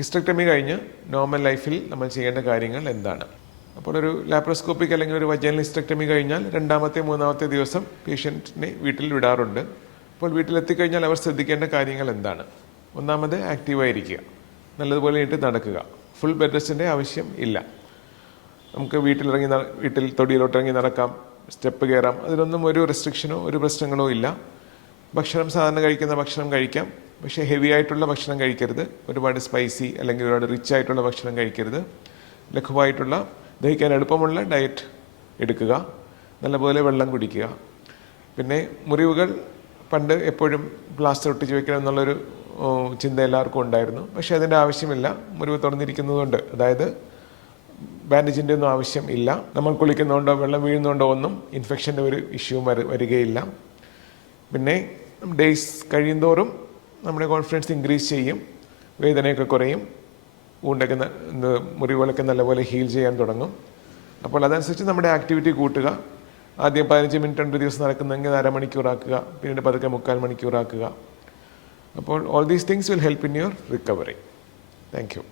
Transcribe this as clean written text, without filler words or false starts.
Hysterectomy കഴിഞ്ഞ് normal ലൈഫിൽ നമ്മൾ ചെയ്യേണ്ട കാര്യങ്ങൾ എന്താണ്? അപ്പോൾ ഒരു ലാപ്രോസ്കോപ്പിക് അല്ലെങ്കിൽ ഒരു വജൈനൽ ഹിസ്റ്റക്ടമി കഴിഞ്ഞാൽ രണ്ടാമത്തെ മൂന്നാമത്തെ ദിവസം പേഷ്യൻറ്റിനെ വീട്ടിൽ വിടാറുണ്ട്. അപ്പോൾ വീട്ടിലെത്തിക്കഴിഞ്ഞാൽ അവർ ശ്രദ്ധിക്കേണ്ട കാര്യങ്ങൾ എന്താണ്? ഒന്നാമത് ആക്റ്റീവായിരിക്കുക, നല്ലതുപോലെ എണീറ്റ് നടക്കുക. ഫുൾ ബെഡ് റെസ്റ്റിൻ്റെ ആവശ്യം ഇല്ല. നമുക്ക് വീട്ടിൽ തൊടിയിലോട്ടിറങ്ങി നടക്കാം, സ്റ്റെപ്പ് കയറാം. അതിലൊന്നും ഒരു റെസ്ട്രിക്ഷനോ ഒരു പ്രശ്നങ്ങളോ ഇല്ല. ഭക്ഷണം സാധാരണ കഴിക്കുന്ന ഭക്ഷണം കഴിക്കാം, പക്ഷേ ഹെവി ആയിട്ടുള്ള ഭക്ഷണം കഴിക്കരുത്. ഒരുപാട് സ്പൈസി അല്ലെങ്കിൽ ഒരുപാട് റിച്ച് ആയിട്ടുള്ള ഭക്ഷണം കഴിക്കരുത്. ലഘുവായിട്ടുള്ള ദഹിക്കാൻ എളുപ്പമുള്ള ഡയറ്റ് എടുക്കുക. നല്ലപോലെ വെള്ളം കുടിക്കുക. പിന്നെ മുറിവുകൾ പണ്ട് എപ്പോഴും പ്ലാസ്റ്റർ ഒട്ടിച്ച് വെക്കണം എന്നുള്ളൊരു ചിന്ത എല്ലാവർക്കും ഉണ്ടായിരുന്നു. പക്ഷേ അതിൻ്റെ ആവശ്യമില്ല. മുറിവ് തുറന്നിരിക്കുന്നതുകൊണ്ട്, അതായത് ബാൻഡേജിൻ്റെ ഒന്നും ആവശ്യം ഇല്ല. നമ്മൾ കുളിക്കുന്നതുകൊണ്ടോ വെള്ളം വീഴുന്നതുകൊണ്ടോ ഒന്നും ഇൻഫെക്ഷൻ്റെ ഒരു ഇഷ്യൂ വരികയില്ല. പിന്നെ ഡേയ്സ് കഴിയുന്തോറും നമ്മുടെ കോൺഫിഡൻസ് ഇൻക്രീസ് ചെയ്യും, വേദനയൊക്കെ കുറയും, മുറിവുകളൊക്കെ നല്ലപോലെ ഹീൽ ചെയ്യാൻ തുടങ്ങും. അപ്പോൾ അതനുസരിച്ച് നമ്മുടെ ആക്ടിവിറ്റി കൂട്ടുക. ആദ്യം 15 മിനിറ്റ് ഒരു ദിവസം നടക്കുന്നെങ്കിൽ അരമണിക്കൂറാക്കുക, പിന്നീട് പതുക്കെ 3/4 മണിക്കൂറാക്കുക. അപ്പോൾ all these things will help in your recovery. Thank you.